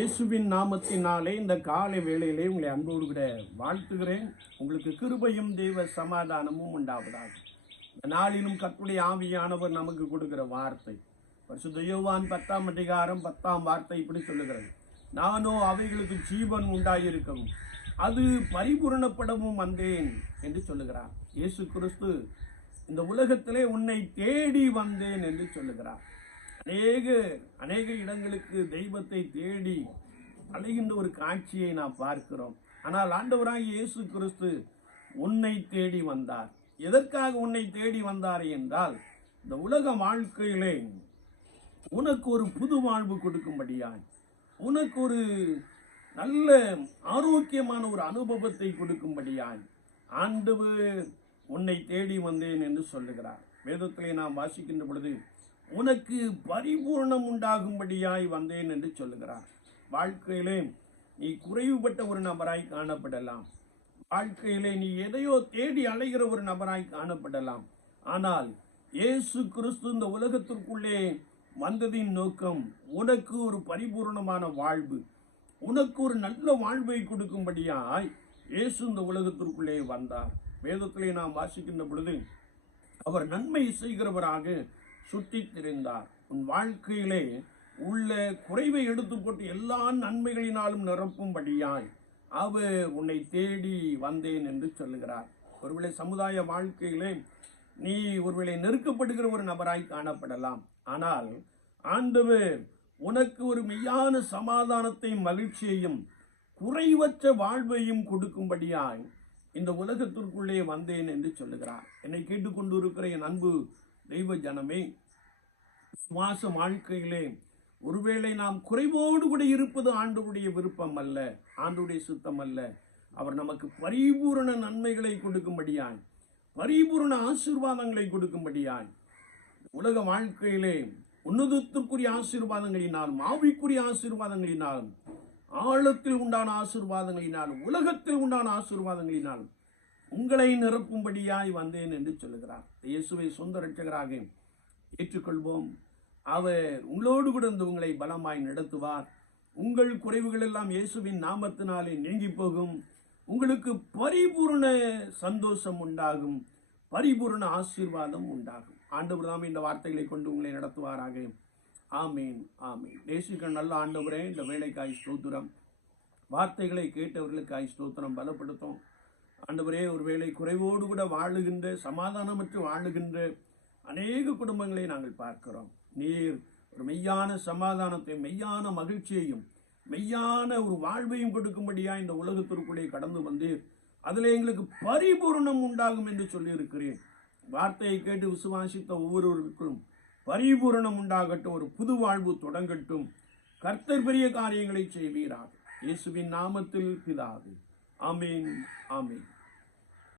இயேசுவின் நாமத்தினாலே இந்த காலை வேளையிலே உங்களை அன்போடு கூட வாழ்த்துகிறேன். உங்களுக்கு கிருபையும் தெய்வ சமாதானமும் உண்டாவதாக. இந்த நாளிலும் கற்புடைய ஆவியானவர் நமக்கு கொடுக்கிற வார்த்தை. பரிசுத்த யோவான் பத்தாம் அதிகாரம் பத்தாம் வார்த்தை இப்படி சொல்லுகிறது. நானோ அவைகளுக்கு ஜீவன் உண்டாயிருக்கவும் அது பரிபூரணப்படவும் வந்தேன் என்று சொல்லுகிறார். இயேசு கிறிஸ்து இந்த உலகத்திலே உன்னை தேடி வந்தேன் என்று சொல்லுகிறார். அநேக அநேக இடங்களுக்கு தெய்வத்தை தேடி அலைகின்ற ஒரு காட்சியை நாம் பார்க்கிறோம். ஆனால் ஆண்டவராக இயேசு கிறிஸ்து உன்னை தேடி வந்தார். எதற்காக உன்னை தேடி வந்தார் என்றால் இந்த உலக வாழ்க்கையிலே உனக்கு ஒரு புது வாழ்வு கொடுக்கும்படியாய் உனக்கு ஒரு நல்ல ஆரோக்கியமான ஒரு அனுபவத்தை கொடுக்கும்படியாய் ஆண்டவர் உன்னை தேடி வந்தேன் என்று சொல்லுகிறார். வேதத்திலே நாம் வாசிக்கின்ற பொழுது உனக்கு பரிபூர்ணம் உண்டாகும்படியாய் வந்தேன் என்று சொல்லுகிறார். வாழ்க்கையிலே நீ குறைவுபட்ட ஒரு நபராய் காணப்படலாம். வாழ்க்கையிலே நீ எதையோ தேடி அலைகிற ஒரு நபராய் காணப்படலாம். ஆனால் இயேசு கிறிஸ்து இந்த உலகத்திற்குள்ளே வந்ததின் நோக்கம் உனக்கு ஒரு பரிபூர்ணமான வாழ்வு. உனக்கு ஒரு நல்ல வாழ்வை கொடுக்கும்படியாய் இயேசு இந்த உலகத்திற்குள்ளே வந்தார். வேதத்திலே நாம் வாசிக்கின்ற பொழுது அவர் நன்மை செய்கிறவராக சுற்றித் திரிந்தார் உன் வாழ்க்கையிலே உள்ள குறைவை எடுத்துக்கொண்டு எல்லா நன்மைகளினாலும் நிரப்பும்படியாய் அவர் உன்னை தேடி வந்தேன் என்று சொல்லுகிறார். ஒருவேளை சமுதாய வாழ்க்கையிலே நீ ஒருவேளை நெருக்கப்படுகிற ஒரு நபராய் காணப்படலாம். ஆனால் ஆண்டவர் உனக்கு ஒரு மெய்யான சமாதானத்தையும் மகிழ்ச்சியையும் குறைவற்ற வாழ்வையும் கொடுக்கும்படியாய் இந்த உலகத்திற்குள்ளே வந்தேன் என்று சொல்லுகிறார். என்னை கேட்டுக்கொண்டு இருக்கிற என் அன்பு தெய்வ ஜனமே சுவாச வாழ்க்கையிலே ஒருவேளை நாம் குறைவோடு கூட இருப்பது ஆண்டுடைய விருப்பம் அல்ல ஆண்டுடைய சுத்தம் அல்ல. அவர் நமக்கு பரிபூரண நன்மைகளை கொடுக்கும்படியாய் பரிபூரண ஆசீர்வாதங்களை கொடுக்கும்படியாய் உலக வாழ்க்கையிலே உன்னதத்திற்குரிய ஆசீர்வாதங்களினாலும் ஆவிக்குரிய ஆசீர்வாதங்களினாலும் ஆழத்தில் உண்டான ஆசீர்வாதங்களினாலும் உலகத்தில் உண்டான ஆசீர்வாதங்களினாலும் உங்களை நிரப்பும்படியாய் வந்தேன் என்று சொல்லுகிறார். இயேசுவை சொந்த ரட்சகராக ஏற்றுக்கொள்வோம். அவர் உங்களோடு கூட இருந்து உங்களை பலமாய் நடத்துவார். உங்கள் குறைவுகள் எல்லாம் இயேசுவின் நாமத்தினாலே நீங்கி போகும் உங்களுக்கு பரிபூர்ண சந்தோஷம் உண்டாகும். பரிபூர்ண ஆசீர்வாதம் உண்டாகும். ஆண்டவர் தாம் இந்த வார்த்தைகளை கொண்டு உங்களை நடத்துவாராக. ஆமீன் ஆமீன். நேசிக்க நல்ல ஆண்டவரே இந்த வேலைக்காய் ஸ்தோத்திரம். வார்த்தைகளை கேட்டவர்களுக்காய் ஸ்தோத்திரம். பலப்படுத்தும் ஆண்டவரே ஒருவேளை குறைவோடு கூட வாழுகின்ற சமாதானமற்று வாழுகின்ற அநேக குடும்பங்களை நாங்கள் பார்க்கிறோம். நீர் ஒரு மெய்யான சமாதானத்தை மெய்யான மகிழ்ச்சியையும் மெய்யான ஒரு வாழ்வையும் கொடுக்கும்படியா இந்த உலகத்திற்குள்ளே கடந்து வந்தீர். அதில் எங்களுக்கு பரிபூர்ணம் உண்டாகும் என்று சொல்லியிருக்கிறேன் வார்த்தையை கேட்டு விசுவாசித்த ஒவ்வொருவருக்கும் பரிபூரணம் உண்டாகட்டும் ஒரு புது வாழ்வு தொடங்கட்டும். கர்த்தர் பெரிய காரியங்களை செய்வீராக. இயேசுவின் நாமத்தில் பிதாவே. ஆமீன் ஆமீன்